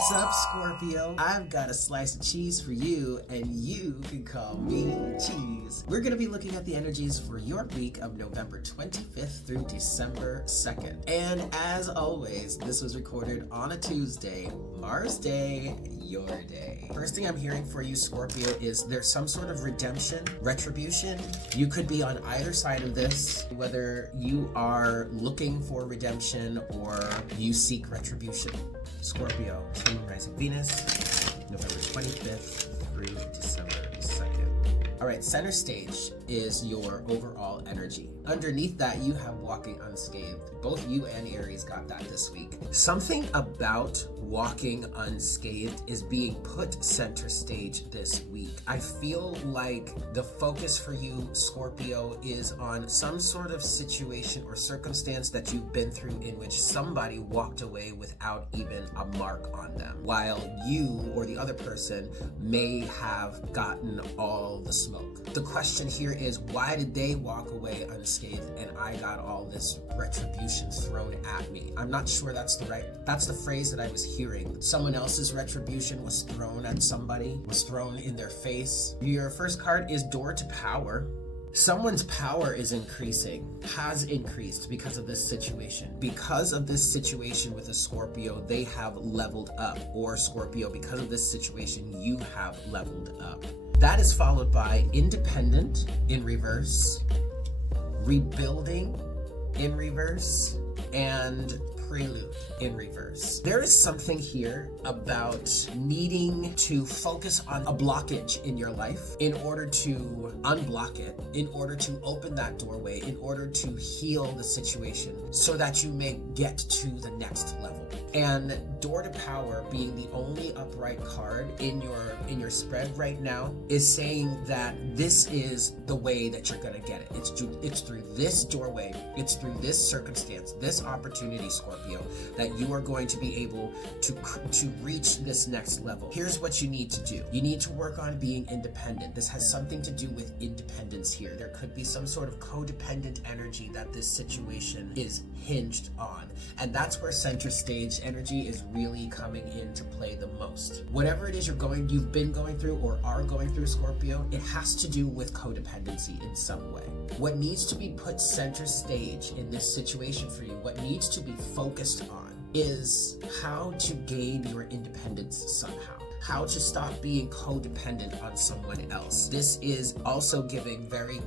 What's up, Scorpio? I've got a slice of cheese for you, and you can call me Cheese. We're going to be looking at the energies for your week of November 25th through December 2nd. And as always, this was recorded on a Tuesday, Mars Day, your day. First thing I'm hearing for you, Scorpio, is there's some sort of redemption, retribution. You could be on either side of this, whether you are looking for redemption or you seek retribution. Scorpio, Sun, Moon, Rising, Venus, November 25th through December 2nd. All right, center stage is your overall energy. Underneath that, you have walking unscathed. Both you and Aries got that this week. Something about walking unscathed is being put center stage this week. I feel like the focus for you, Scorpio, is on some sort of situation or circumstance that you've been through in which somebody walked away without even a mark on them, while you or the other person may have gotten all the smoke. The question here is, why did they walk away unscathed and I got all this retribution thrown at me? I'm not sure that's the phrase that I was hearing. Someone else's retribution was thrown at somebody, was thrown in their face. Your first card is Door to Power. Someone's power is increasing, has increased because of this situation. Because of this situation with a Scorpio, they have leveled up. Or Scorpio, because of this situation, you have leveled up. That is followed by Independent in reverse, Rebuilding in reverse, and Prelude in reverse. There is something here about needing to focus on a blockage in your life in order to unblock it, in order to open that doorway, in order to heal the situation so that you may get to the next level. And Door to Power, being the only upright card in your spread right now, is saying that this is the way that you're gonna get it. It's through this doorway, it's through this circumstance, this opportunity, Scorpio, that you are going to be able to reach this next level. Here's what you need to do. You need to work on being independent. This has something to do with independence here. There could be some sort of codependent energy that this situation is hinged on. And that's where center stage energy is really coming into play the most. Whatever it is you've been going through or are going through, Scorpio, it has to do with codependency in some way. What needs to be put center stage in this situation for you, what needs to be focused on, is how to gain your independence somehow. How to stop being codependent on someone else. This is also giving very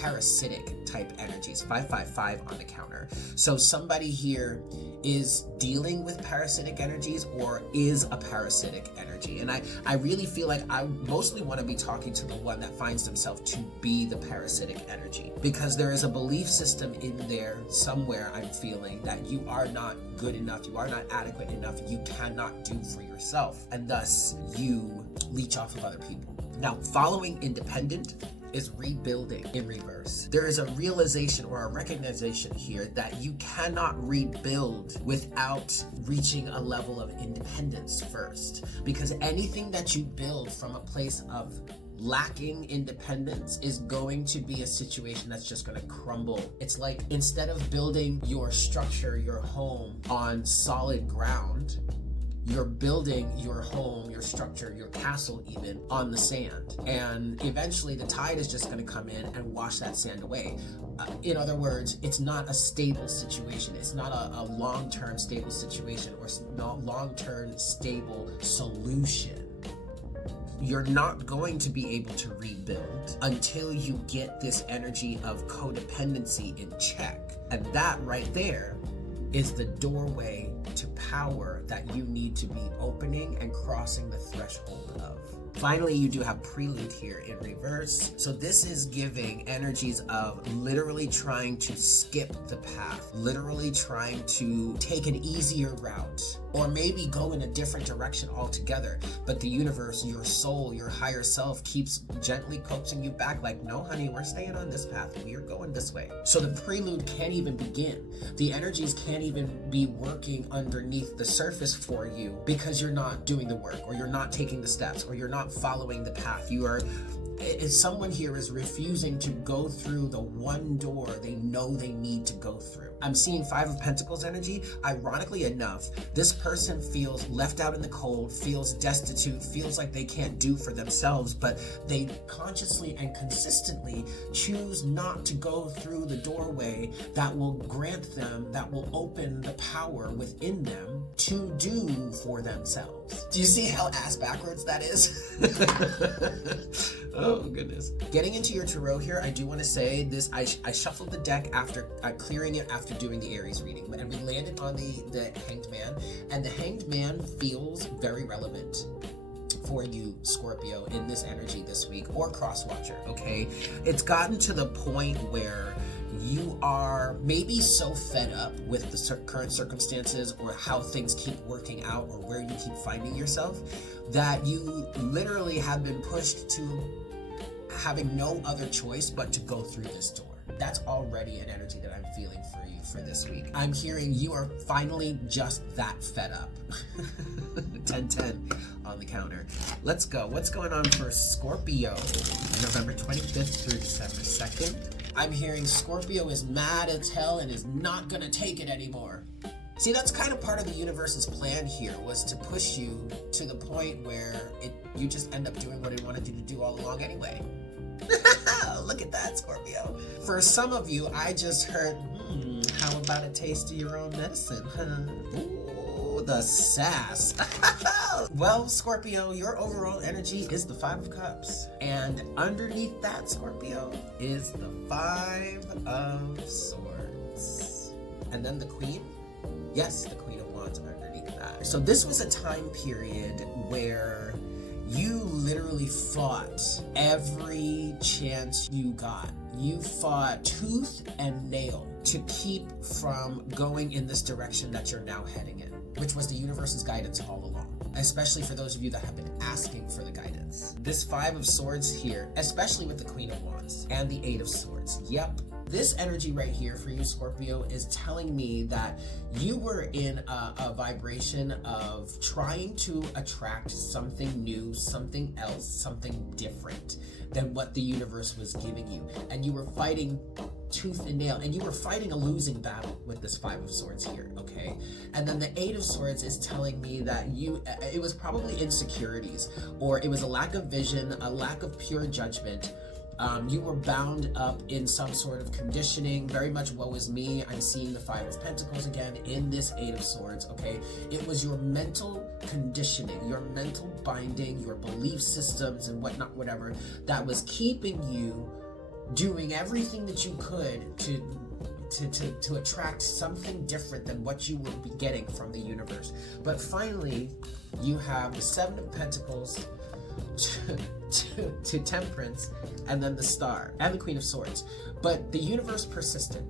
parasitic type energies. 555 on the counter. So somebody here is dealing with parasitic energies or is a parasitic energy. And I really feel like I mostly want to be talking to the one that finds themselves to be the parasitic energy, because there is a belief system in there somewhere, I'm feeling, that you are not good enough, you are not adequate enough, you cannot do for yourself, and thus you leech off of other people. Now, following Independent is Rebuilding in reverse. There is a realization or a recognition here that you cannot rebuild without reaching a level of independence first, because anything that you build from a place of lacking independence is going to be a situation that's just going to crumble. It's like, instead of building your structure, your home on solid ground, you're building your home, your structure, your castle even, on the sand. And eventually the tide is just going to come in and wash that sand away. In other words, it's not a stable situation. It's not a long-term stable situation or long-term stable solution. You're not going to be able to rebuild until you get this energy of codependency in check. And that right there is the doorway to power that you need to be opening and crossing the threshold of. Finally, you do have Prelude here in reverse. So this is giving energies of literally trying to skip the path, literally trying to take an easier route, or maybe go in a different direction altogether. But the universe, your soul, your higher self keeps gently coaxing you back like, no, honey, we're staying on this path. We are going this way. So the prelude can't even begin. The energies can't even be working underneath the surface for you because you're not doing the work, or you're not taking the steps, or you're not following the path. You are someone here is refusing to go through the one door they know they need to go through. I'm seeing Five of Pentacles energy. Ironically enough, this person feels left out in the cold, feels destitute, feels like they can't do for themselves, but they consciously and consistently choose not to go through the doorway that will grant them, that will open the power within them to do for themselves. Do you see how ass backwards that is? Oh goodness. Getting into your tarot here, I do want to say this, I shuffled the deck after clearing it after doing the Aries reading, and we landed on the Hanged Man, and the Hanged Man feels very relevant for you, Scorpio, in this energy this week, or Crosswatcher, okay? It's gotten to the point where you are maybe so fed up with the current circumstances or how things keep working out or where you keep finding yourself that you literally have been pushed to having no other choice but to go through this door. That's already an energy that I'm feeling for you for this week. I'm hearing you are finally just that fed up. 10-10 on the counter. Let's go. What's going on for Scorpio? November 25th through December 2nd. I'm hearing Scorpio is mad as hell and is not gonna take it anymore. See, that's kind of part of the universe's plan here, was to push you to the point where you just end up doing what it wanted you to do all along anyway. Look at that, Scorpio. For some of you, I just heard, how about a taste of your own medicine, huh? Ooh, the sass. Well, Scorpio, your overall energy is the Five of Cups. And underneath that, Scorpio, is the Five of Swords. And then the Queen? Yes, the Queen of Wands underneath that. So this was a time period where you literally fought every chance you got. You fought tooth and nail to keep from going in this direction that you're now heading in, which was the universe's guidance all along, especially for those of you that have been asking for the guidance. This Five of Swords here, especially with the Queen of Wands and the Eight of Swords. Yep. This energy right here for you, Scorpio, is telling me that you were in a vibration of trying to attract something new, something else, something different than what the universe was giving you. And you were fighting tooth and nail, and you were fighting a losing battle with this Five of Swords here, okay? And then the Eight of Swords is telling me that it was probably insecurities, or it was a lack of vision, a lack of pure judgment. You were bound up in some sort of conditioning, very much woe is me. I'm seeing the Five of Pentacles again in this Eight of Swords, okay? It was your mental conditioning, your mental binding, your belief systems and whatnot, whatever, that was keeping you doing everything that you could to attract something different than what you would be getting from the universe. But finally, you have the Seven of Pentacles to Temperance, and then the Star and the Queen of Swords. But the universe persisted.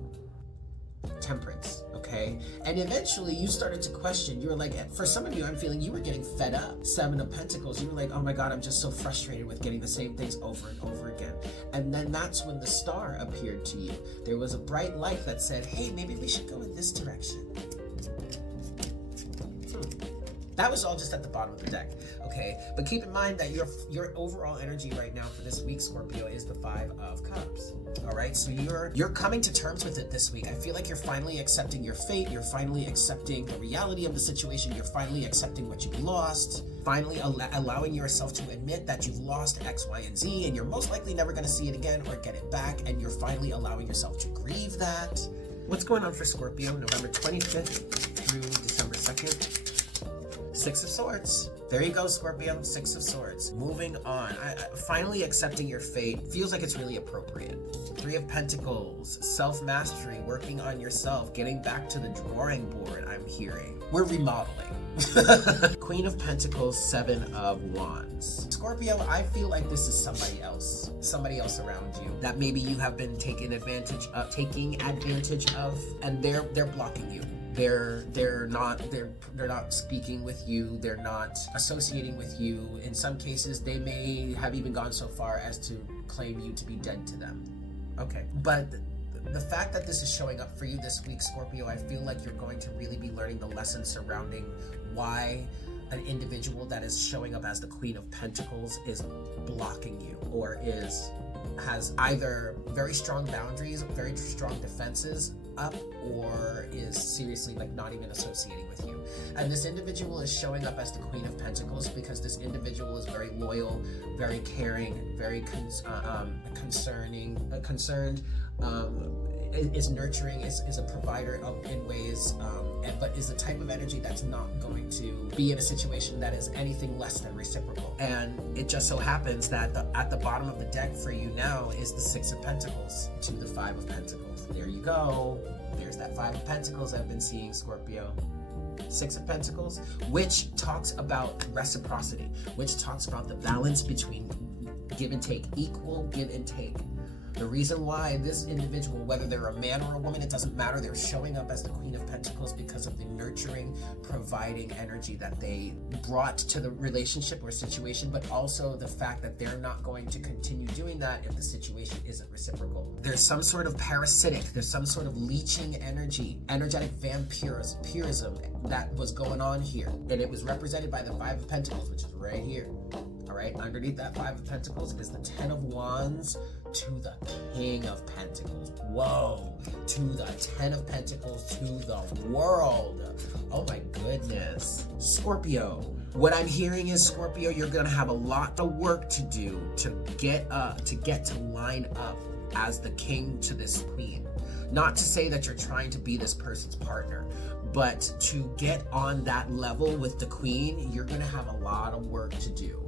Temperance, okay? And eventually you started to question. You were like, for some of you, I'm feeling you were getting fed up. Seven of Pentacles, you were like, oh my God, I'm just so frustrated with getting the same things over and over again. And then that's when the Star appeared to you. There was a bright light that said, hey, maybe we should go in this direction. That was all just at the bottom of the deck, okay? But keep in mind that your overall energy right now for this week, Scorpio, is the Five of Cups, all right? So you're coming to terms with it this week. I feel like you're finally accepting your fate. You're finally accepting the reality of the situation. You're finally accepting what you've lost, finally allowing yourself to admit that you've lost X, Y, and Z, and you're most likely never gonna see it again or get it back, and you're finally allowing yourself to grieve that. What's going on for Scorpio, November 25th through December 2nd? Six of Swords. There you go, Scorpio. Six of Swords. Moving on. Finally accepting your fate feels like it's really appropriate. Three of Pentacles. Self-mastery. Working on yourself. Getting back to the drawing board, I'm hearing. We're remodeling. Queen of Pentacles. Seven of Wands. Scorpio, I feel like this is somebody else around you that maybe you have been taking advantage of, and they're blocking you. They're not speaking with you. They're not associating with you. In some cases, they may have even gone so far as to claim you to be dead to them. Okay, but the fact that this is showing up for you this week, Scorpio, I feel like you're going to really be learning the lessons surrounding why an individual that is showing up as the Queen of Pentacles is blocking you, or has either very strong boundaries, very strong defenses up, or is seriously like not even associating with you. And this individual is showing up as the Queen of Pentacles because this individual is very loyal, very caring, very concerned, is nurturing, is a provider in ways, but is the type of energy that's not going to be in a situation that is anything less than reciprocal. And it just so happens that at the bottom of the deck for you now is the Six of Pentacles to the Five of Pentacles. There you go. There's that Five of Pentacles I've been seeing, Scorpio. Six of Pentacles, which talks about reciprocity, which talks about the balance between give and take, equal give and take. The reason why this individual, whether they're a man or a woman, it doesn't matter, they're showing up as the Queen of Pentacles because of the nurturing, providing energy that they brought to the relationship or situation, but also the fact that they're not going to continue doing that if the situation isn't reciprocal. There's some sort of parasitic, there's some sort of leeching energy, energetic vampirism that was going on here. And it was represented by the Five of Pentacles, which is right here. All right, underneath that Five of Pentacles is the Ten of Wands to the King of Pentacles. Whoa, to the Ten of Pentacles to the world. Oh my goodness. Scorpio, what I'm hearing is, Scorpio, you're gonna have a lot of work to do to get to line up as the king to this queen. Not to say that you're trying to be this person's partner, but to get on that level with the queen, you're gonna have a lot of work to do.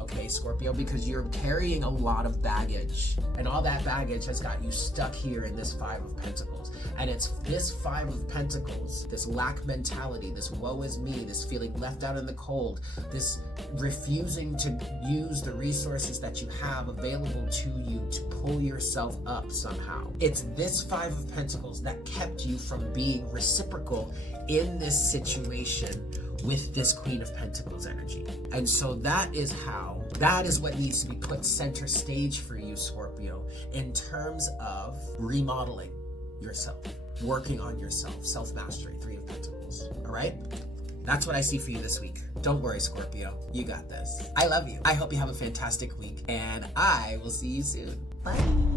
Okay, Scorpio, because you're carrying a lot of baggage, and all that baggage has got you stuck here in this Five of Pentacles. And it's this Five of Pentacles, this lack mentality, this woe is me, this feeling left out in the cold, this refusing to use the resources that you have available to you to pull yourself up somehow. It's this Five of Pentacles that kept you from being reciprocal in this situation with this Queen of Pentacles energy. And so that is what needs to be put center stage for you, Scorpio, in terms of remodeling yourself, working on yourself, self-mastery, Three of Pentacles. All right? That's what I see for you this week. Don't worry, Scorpio. You got this. I love you. I hope you have a fantastic week, and I will see you soon. Bye.